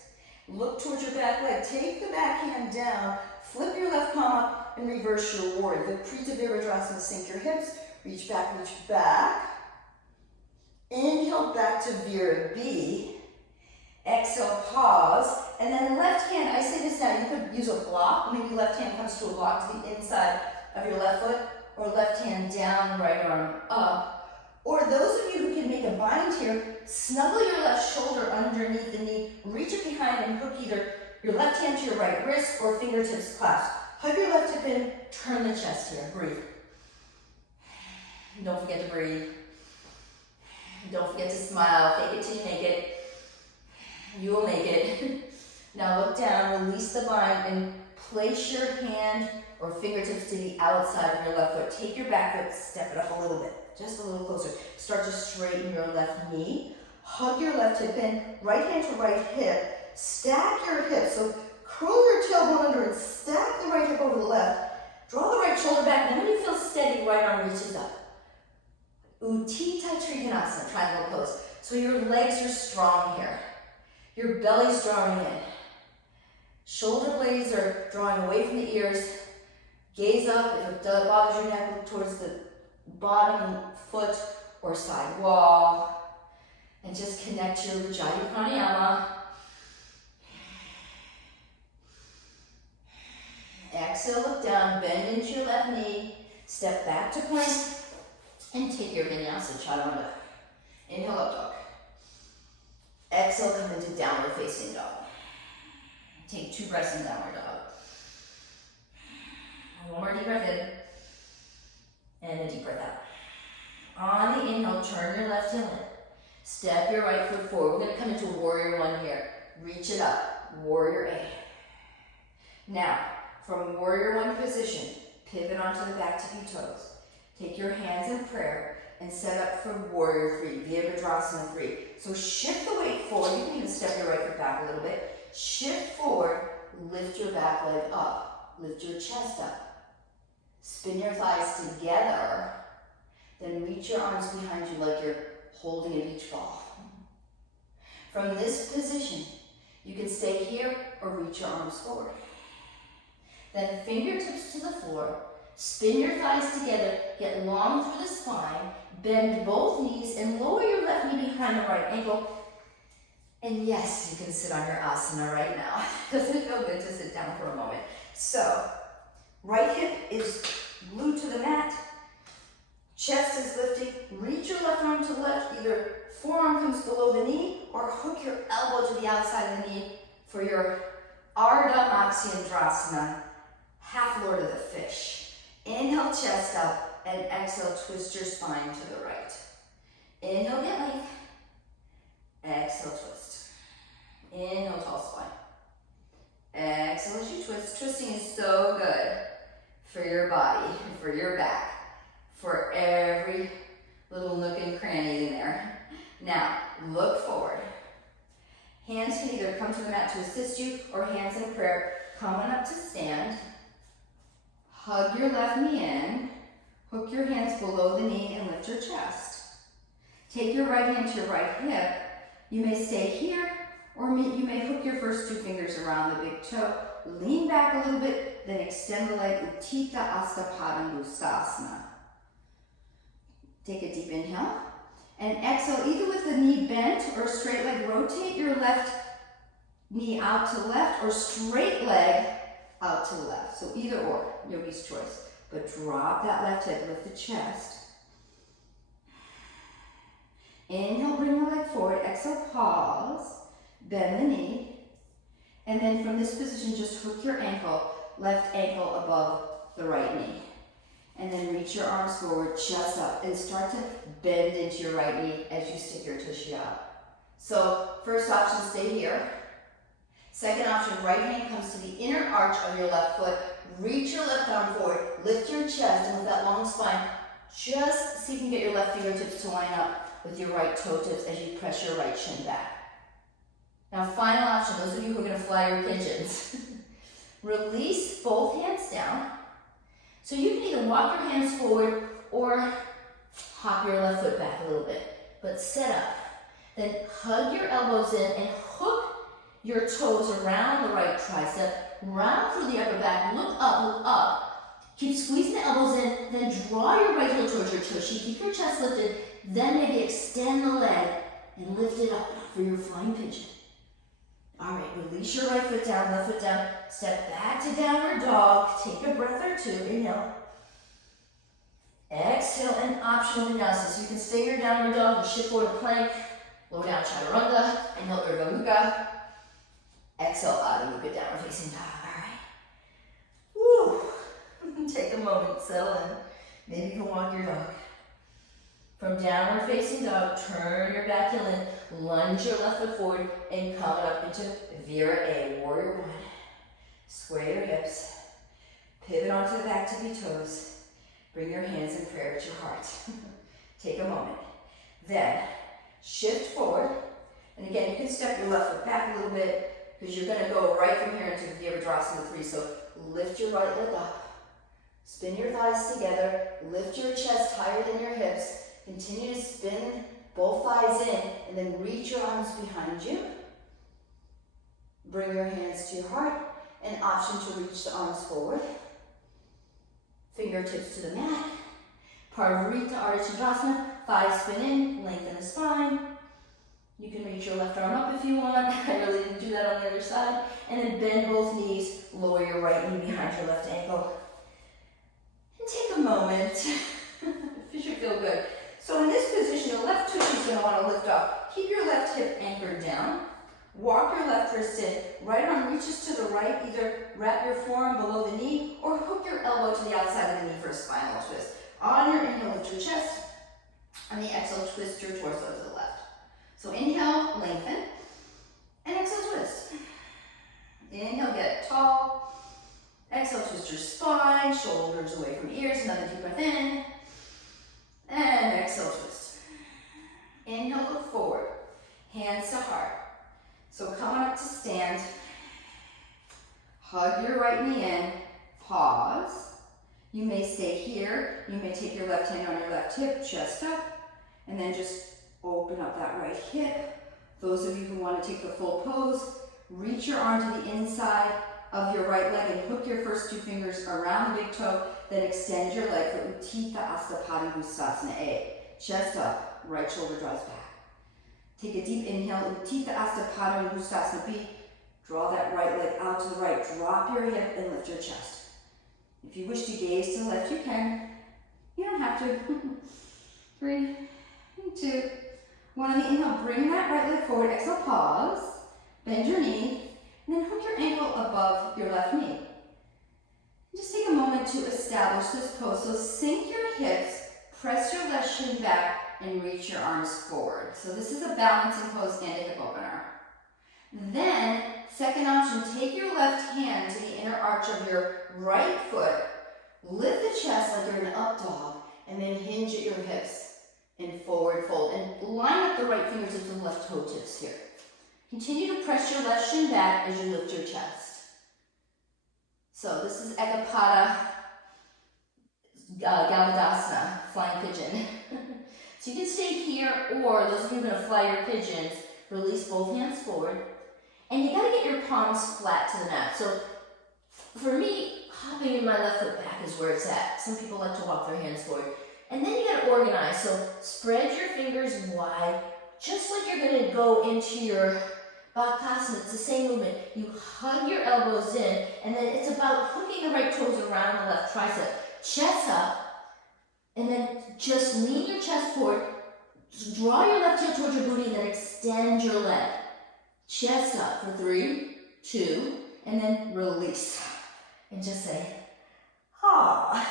Look towards your back leg. Take the back hand down. Flip your left palm up and reverse your warrior. Viparita Virabhadrasana. Sink your hips. Reach back, reach back. Inhale back to Vira B. Exhale, pause. And then left hand, I say this now, you could use a block. Maybe left hand comes to a block to the inside of your left foot, or left hand down, right arm up. Or those of you who can make a bind here, snuggle your left shoulder underneath the knee, reach it behind and hook either your left hand to your right wrist or fingertips clasped. Hug your left hip in, turn the chest here, breathe. Don't forget to breathe. Don't forget to smile, fake it till you make it. You will make it. Now look down, release the bind, and place your hand or fingertips to the outside of your left foot. Take your back foot, step it up a little bit, just a little closer. Start to straighten your left knee. Hug your left hip in, right hand to right hip. Stack your hips, so curl your tailbone under and stack the right hip over the left. Draw the right shoulder back, and then when you feel steady, right arm reaches up. Utthita Trikonasana, triangle pose. So your legs are strong here. Your belly's drawing in. Shoulder blades are drawing away from the ears. Gaze up. If it bothers your neck, look towards the bottom foot or side wall. And just connect your Ujjayi Pranayama. Exhale, look down, bend into your left knee. Step back to plank. And take your Vinyasa Chaturanga. Inhale, up dog. Exhale, come into downward facing dog. Take 2 breaths in downward dog. One more deep breath in. And a deep breath out. On the inhale, turn your left heel in. Step your right foot forward. We're going to come into warrior 1 here. Reach it up. Warrior A. Now, from warrior 1 position, pivot onto the back tippy toes. Take your hands in prayer and set up for warrior 3, Virabhadrasana 3. So shift the weight forward. You can even step your right foot back a little bit. Shift forward, lift your back leg up. Lift your chest up. Spin your thighs together. Then reach your arms behind you like you're holding a beach ball. From this position, you can stay here or reach your arms forward. Then fingertips to the floor. Spin your thighs together, get long through the spine, bend both knees, and lower your left knee behind the right ankle. And yes, you can sit on your asana right now. Doesn't it feel good to sit down for a moment? So, right hip is glued to the mat, chest is lifting, reach your left arm to the left, either forearm comes below the knee, or hook your elbow to the outside of the knee for your Ardha Matsyendrasana, half lord of the fish. Inhale, chest up, and exhale, twist your spine to the right. Inhale, get length. Exhale, twist. Inhale, tall spine. Exhale as you twist. Twisting is so good for your body, for your back, for every little nook and cranny in there. Now, look forward. Hands can either come to the mat to assist you, or hands in prayer, coming up to stand. Hug your left knee in, hook your hands below the knee and lift your chest. Take your right hand to your right hip. You may stay here, or you may hook your first 2 fingers around the big toe. Lean back a little bit, then extend the leg, Utthita Asthapadangusthasana. Take a deep inhale, and exhale, either with the knee bent or straight leg. Rotate your left knee out to left, or straight leg out to the left. So either or, yogi's choice. But drop that left hip, lift the chest. Inhale, bring the leg forward. Exhale, pause. Bend the knee. And then from this position, just hook your ankle, left ankle above the right knee. And then reach your arms forward, chest up, and start to bend into your right knee as you stick your tushy out. So first option, stay here. Second option, right hand comes to the inner arch of your left foot. Reach your left arm forward, lift your chest, and with that long spine, just see if you can get your left fingertips to line up with your right toe tips as you press your right shin back. Now, final option, those of you who are going to fly your pigeons. Release both hands down. So you can either walk your hands forward or hop your left foot back a little bit. But set up. Then hug your elbows in and hook your toes around the right tricep, round through the upper back, look up. Keep squeezing the elbows in, then draw your right heel towards your tushy, keep your chest lifted, then maybe extend the leg and lift it up for your flying pigeon. All right, release your right foot down, left foot down, step back to downward dog, take a breath or 2, inhale. Exhale, and optional vinyasa. So you can stay your downward dog and shift forward to plank, low down chaturanga, inhale Urdhva Mukha. Exhale, Adho Mukha, downward facing dog. All right. Woo. Take a moment, settle in. Maybe you can walk your dog. From downward facing dog, turn your back heel in, lunge your left foot forward, and come up into Vira A, warrior 1. Square your hips. Pivot onto the back tippy toes. Bring your hands in prayer to your heart. Take a moment. Then, shift forward. And again, you can step your left foot back a little bit because you're going to go right from here into Virabhadrasana 3. So lift your right leg up. Spin your thighs together. Lift your chest higher than your hips. Continue to spin both thighs in and then reach your arms behind you. Bring your hands to your heart. An option to reach the arms forward. Fingertips to the mat. Parvarita Ardha Chandrasana. Thighs spin in, lengthen the spine. You can reach your left arm up if you want. I really didn't do that on the other side. And then bend both knees. Lower your right knee behind your left ankle. And take a moment. It should feel good. So in this position, your left tushy is going to want to lift up. Keep your left hip anchored down. Walk your left wrist in. Right arm reaches to the right. Either wrap your forearm below the knee or hook your elbow to the outside of the knee for a spinal twist. On your inhale, lift your chest. On the exhale, twist your torso to the left. So inhale, lengthen. And exhale, twist. Inhale, get tall. Exhale, twist your spine. Shoulders away from ears. Another deep breath in. And exhale, twist. Inhale, look forward. Hands to heart. So come on up to stand. Hug your right knee in. Pause. You may stay here. You may take your left hand on your left hip, chest up, and then just open up that right hip. Those of you who want to take the full pose, reach your arm to the inside of your right leg and hook your first two fingers around the big toe, then extend your leg for Utthita Hasta Padangusthasana A. Chest up, right shoulder draws back. Take a deep inhale, Utthita Hasta Padangusthasana B. Draw that right leg out to the right, drop your hip and lift your chest. If you wish to gaze to the left, you can. You don't have to. 3, 2, 1. On the inhale, bring that right leg forward. Exhale, pause. Bend your knee. And then hook your ankle above your left knee. Just take a moment to establish this pose. So sink your hips, press your left shin back, and reach your arms forward. So this is a balancing pose and a hip opener. Then, second option, take your left hand to the inner arch of your right foot, lift the chest like you're in an up dog, and then hinge at your hips and forward fold. And line up the right fingertips and left toe tips here. Continue to press your left shin back as you lift your chest. So this is Ekapada Gavadasana, flying pigeon. So you can stay here, or those of you who are going to fly your pigeons, release both hands forward. And you gotta get your palms flat to the mat. So for me, hopping my left foot back is where it's at. Some people like to walk their hands forward. And then you gotta organize. So spread your fingers wide, just like you're gonna go into your Bakasana. It's the same movement. You hug your elbows in, and then it's about hooking the right toes around the left tricep. Chest up, and then just lean your chest forward. Just draw your left heel towards your booty, and then extend your leg. Chest up for 3, 2, and then release. And just say, ah.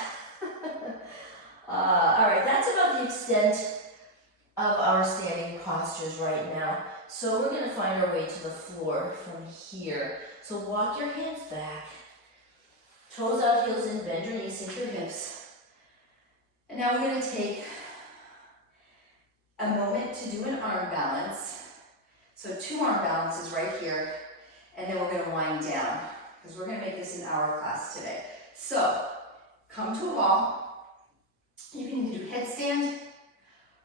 All right, that's about the extent of our standing postures right now. So we're gonna find our way to the floor from here. So walk your hands back, toes out, heels in, bend your knees, sink your hips. And now we're gonna take a moment to do an arm balance. So 2 arm balances right here, and then we're gonna wind down, because we're gonna make this an hour class today. So, come to a ball. You can do headstand,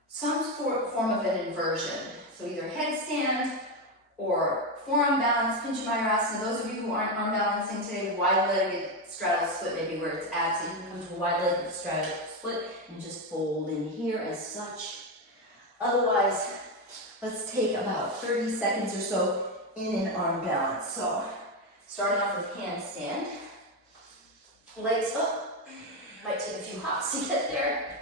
some form of an inversion. So either headstand or forearm balance, Pincha Mayurasana. Those of you who aren't arm balancing today, wide-legged straddle split may be where it's at. So you can come to a wide-legged straddle split and just fold in here as such. Otherwise, let's take about 30 seconds or so in an arm balance. So, starting off with handstand. Legs up. Might take a few hops to get there.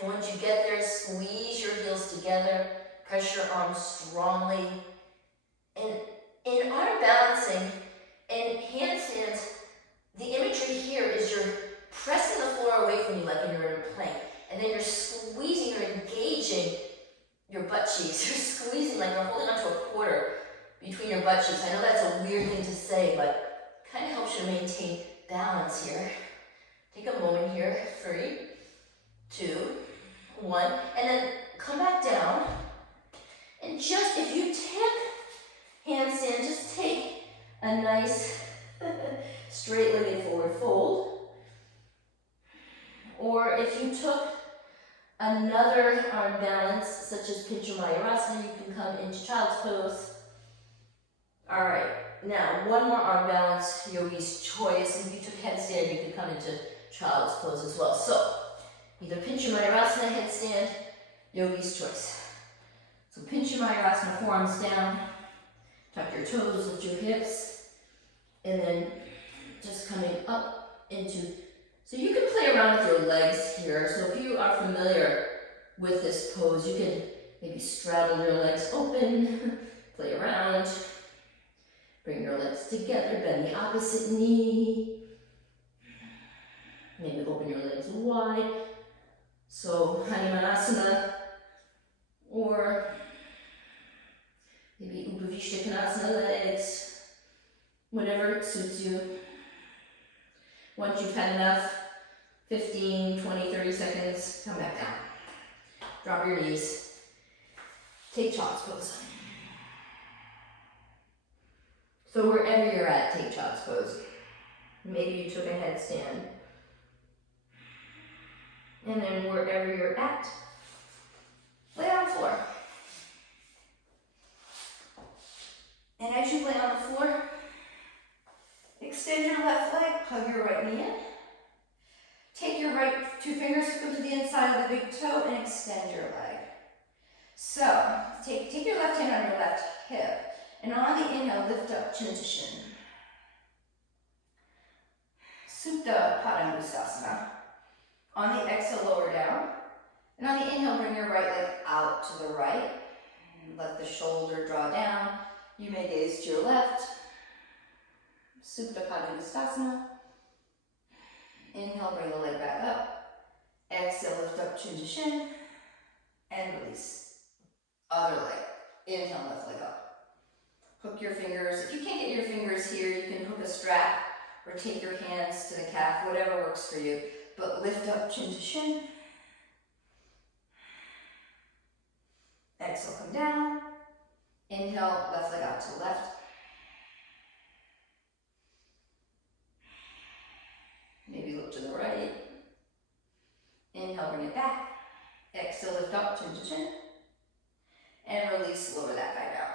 And once you get there, squeeze your heels together. Press your arms strongly. And in arm balancing and handstands, the imagery here is you're pressing the floor away from you like you're in a plank. And then you're squeezing, you're engaging your butt cheeks. You're squeezing like you're holding onto a quarter between your butt cheeks. I know that's a weird thing to say, but kind of helps you maintain balance here. Take a moment here, 3, 2, 1, and then come back down. And just, if you take handstand, just take a nice straight-legged forward fold. Or if you took another arm balance, such as Pincha Mayurasana, you can come into child's pose. All right, now one more arm balance, yogi's choice. If you took headstand, you could come into child's pose as well. So, either Pincha Mayurasana headstand, yogi's choice. So Pincha Mayurasana, forearms down, tuck your toes, lift your hips, and then just coming up into, so you can play around with your legs here. So if you are familiar with this pose, you can maybe straddle your legs open, play around, bring your legs together, bend the opposite knee, maybe open your legs wide. So Hanumanasana, or maybe Upavishta Konasana legs, whatever suits you. Once you've had enough, 15, 20, 30 seconds, come back down. Drop your knees. Take child's pose. So wherever you're at, take child's pose. Maybe you took a headstand. And then wherever you're at, lay on the floor. And as you lay on the floor, extend your left leg, hug your right knee in. Take your right 2 fingers, hook them to the inside of the big toe, and extend your leg. So, take your left hand on your left hip, and on the inhale, lift up chin to shin. Supta Padangusthasana. On the exhale, lower down. And on the inhale, bring your right leg out to the right. And let the shoulder draw down. You may gaze to your left. Supta Padangusthasana. Inhale, bring the leg back up. Exhale, lift up chin to shin. And release. Other leg. Inhale, left leg up. Hook your fingers. If you can't get your fingers here, you can hook a strap or take your hands to the calf, whatever works for you. But lift up chin to shin. Exhale, come down. Inhale, left leg out to left. Maybe look to the right. Inhale, bring it back. Exhale, lift up, chin to chin. And release, lower that guy down.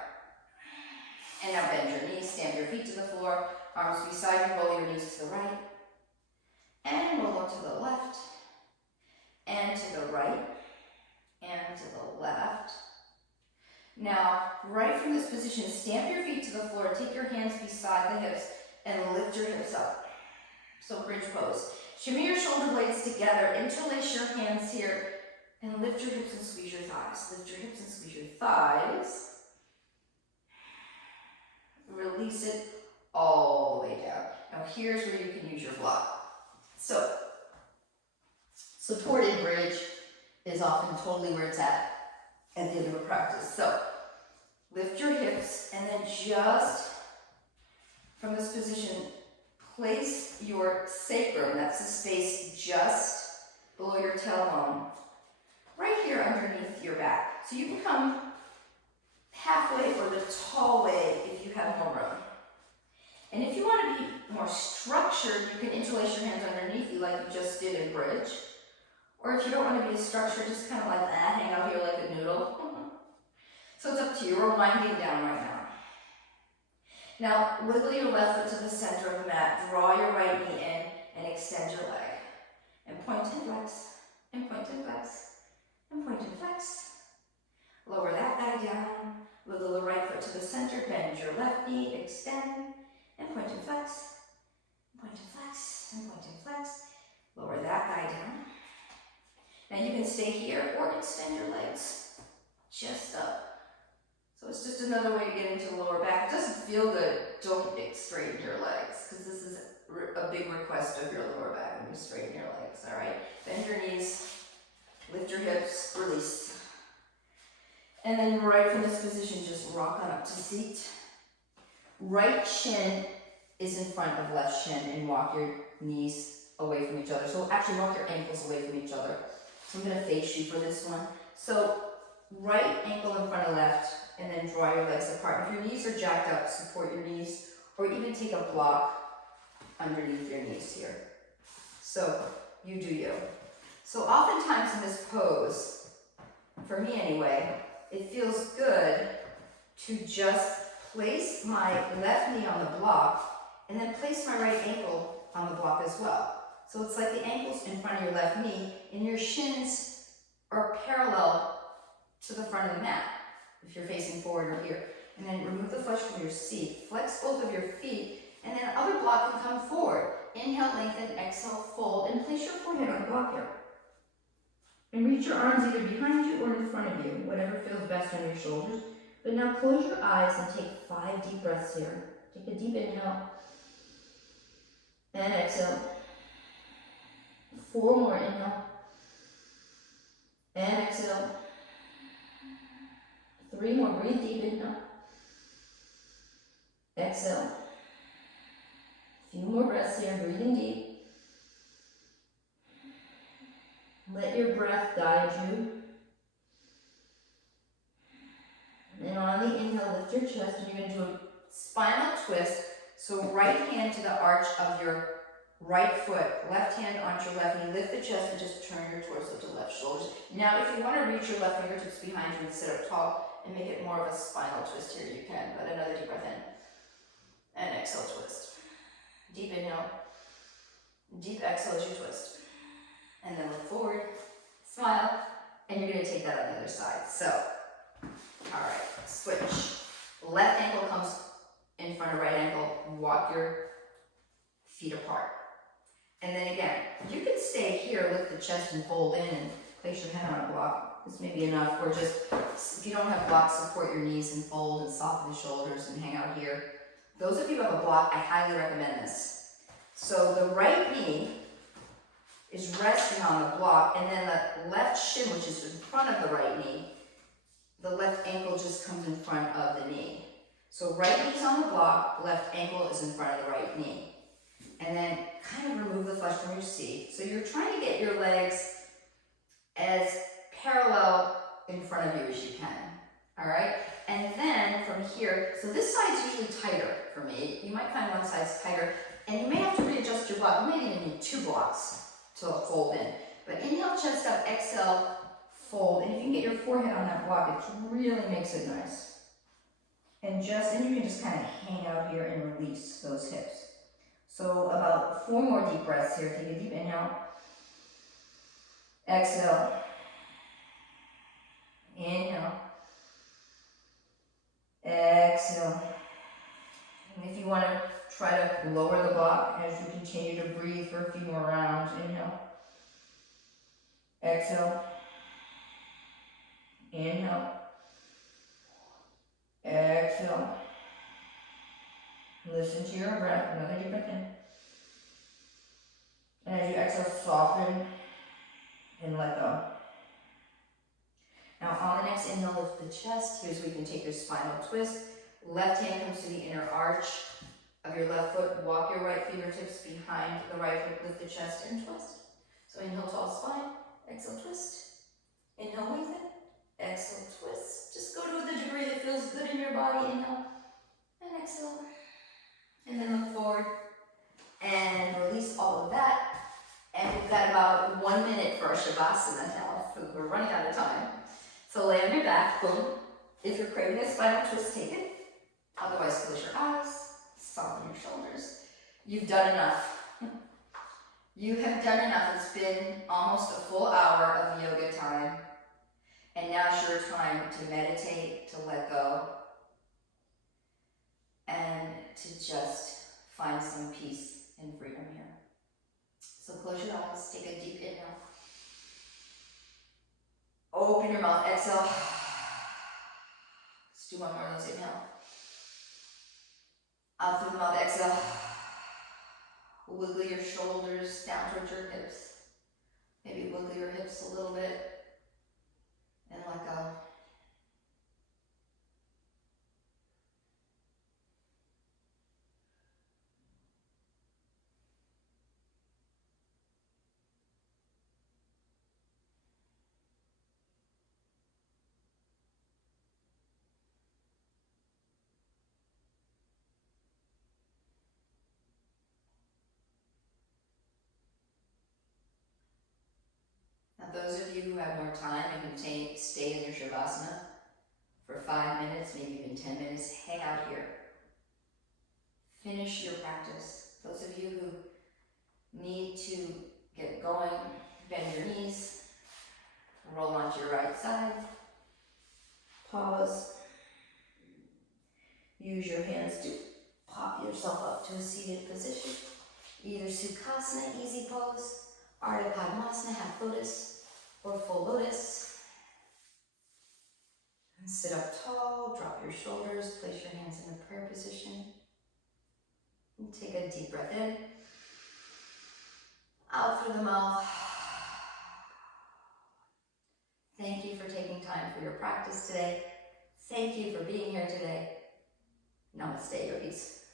And now bend your knees, stamp your feet to the floor. Arms beside you, roll your knees to the right. And roll up to the left. And to the right. And to the left. Now, right from this position, stamp your feet to the floor, take your hands beside the hips, and lift your hips up. So bridge pose. Shimmy your shoulder blades together, interlace your hands here, and lift your hips and squeeze your thighs. Lift your hips and squeeze your thighs. Release it all the way down. Now here's where you can use your block. So, supported bridge is often totally where it's at the end of a practice. So, lift your hips and then just from this position, place your sacrum, that's the space just below your tailbone, right here underneath your back. So you can come halfway or the tall way if you have more room. And if you want to be more structured, you can interlace your hands underneath you like you just did in bridge. Or if you don't want to be as structured, just kind of like that, hang out here like a noodle. So it's up to you. We're winding down right now. Now, wiggle your left foot to the center of the mat, draw your right knee in, and extend your leg. And point and flex, and point and flex, and point and flex. Lower that guy down, wiggle the right foot to the center, bend your left knee, extend, and point and flex, point and flex, and point and flex. Lower that guy down. Now you can stay here or extend your legs just up. So it's just another way to get into the lower back. If it doesn't feel good, don't straighten your legs, because this is a big request of your lower back when you straighten your legs, all right? Bend your knees, lift your hips, release. And then right from this position, just rock on up to seat. Right shin is in front of left shin, and walk your knees away from each other. So actually walk your ankles away from each other. So I'm gonna face you for this one. So right ankle in front of left, and then draw your legs apart. If your knees are jacked up, support your knees, or even take a block underneath your knees here. So you do you. So oftentimes in this pose, for me anyway, it feels good to just place my left knee on the block and then place my right ankle on the block as well. So it's like the ankle's in front of your left knee and your shins are parallel to the front of the mat if you're facing forward or here. And then remove the flesh from your seat, flex both of your feet, and then other block can come forward. Inhale, lengthen, exhale, fold, and place your forehead on the block here. And reach your arms either behind you or in front of you, whatever feels best on your shoulders. But now close your eyes and take 5 deep breaths here. Take a deep inhale and exhale. 4 more, inhale and exhale. 3 more, breathe deep, inhale. Exhale. A few more breaths here, breathing deep. Let your breath guide you. And then on the inhale, lift your chest, and you're going to do a spinal twist. So right hand to the arch of your right foot, left hand onto your left knee. Lift the chest and just turn your torso to left shoulders. Now, if you want to reach your left fingertips behind you and sit up tall and make it more of a spinal twist here, you can. But another deep breath in. And exhale, twist. Deep inhale. Deep exhale as you twist. And then look forward, smile, and you're going to take that on the other side. So, all right, switch. Left ankle comes in front of right ankle. Walk your feet apart. And then again, you can stay here, lift the chest and fold in and place your head on a block. This may be enough. Or just, if you don't have blocks, support your knees and fold and soften the shoulders and hang out here. Those of you who have a block, I highly recommend this. So the right knee is resting on the block, and then the left shin, which is in front of the right knee, the left ankle just comes in front of the knee. So right knee's on the block, left ankle is in front of the right knee. And then kind of remove the flesh from your seat. So you're trying to get your legs as parallel in front of you as you can. All right? And then from here, so this side's usually tighter for me. You might find one side's tighter, and you may have to readjust your block. You may even need 2 blocks to fold in. But inhale, chest up, exhale, fold. And if you can get your forehead on that block, it really makes it nice. And you can just kind of hang out here and release those hips. So about 4 more deep breaths here. Take a deep inhale. Exhale. Inhale. Exhale. And if you want to try to lower the block as you continue to breathe for a few more rounds. Inhale. Exhale. Inhale. Exhale. Listen to your breath. Another deep breath in. And as you exhale, soften and let go. Now on the next inhale, lift the chest. Here's where you can take your spinal twist. Left hand comes to the inner arch of your left foot. Walk your right fingertips behind the right hip. Lift the chest and twist. So inhale, tall spine. Exhale, twist. Inhale, lengthen. Exhale, twist. Just go to the degree that feels good in your body. Inhale and exhale. And then look forward and release all of that. And we've got about 1 minute for our Shavasana now. We're running out of time. So lay on your back, boom. If you're craving a spinal twist, take it. Otherwise, close your eyes, soften your shoulders. You've done enough. You have done enough. It's been almost a full hour of yoga time. And now's your time to meditate, to let go, and to just find some peace and freedom here. So close your eyes, take a deep inhale. Open your mouth, exhale. Let's do 1 more of those, inhale. Out through the mouth, exhale. Wiggle your shoulders down towards your hips. Maybe wiggle your hips a little bit. And let go. stay in your Shavasana for 5 minutes, maybe even 10 minutes. Hang out here. Finish your practice. Those of you who need to get going, bend your knees, roll onto your right side, pause. Use your hands to pop yourself up to a seated position. Either Sukhasana, easy pose, Ardha Padmasana, half lotus, or full lotus. And sit up tall, drop your shoulders, place your hands in a prayer position. And take a deep breath in. Out through the mouth. Thank you for taking time for your practice today. Thank you for being here today. Namaste, yogis.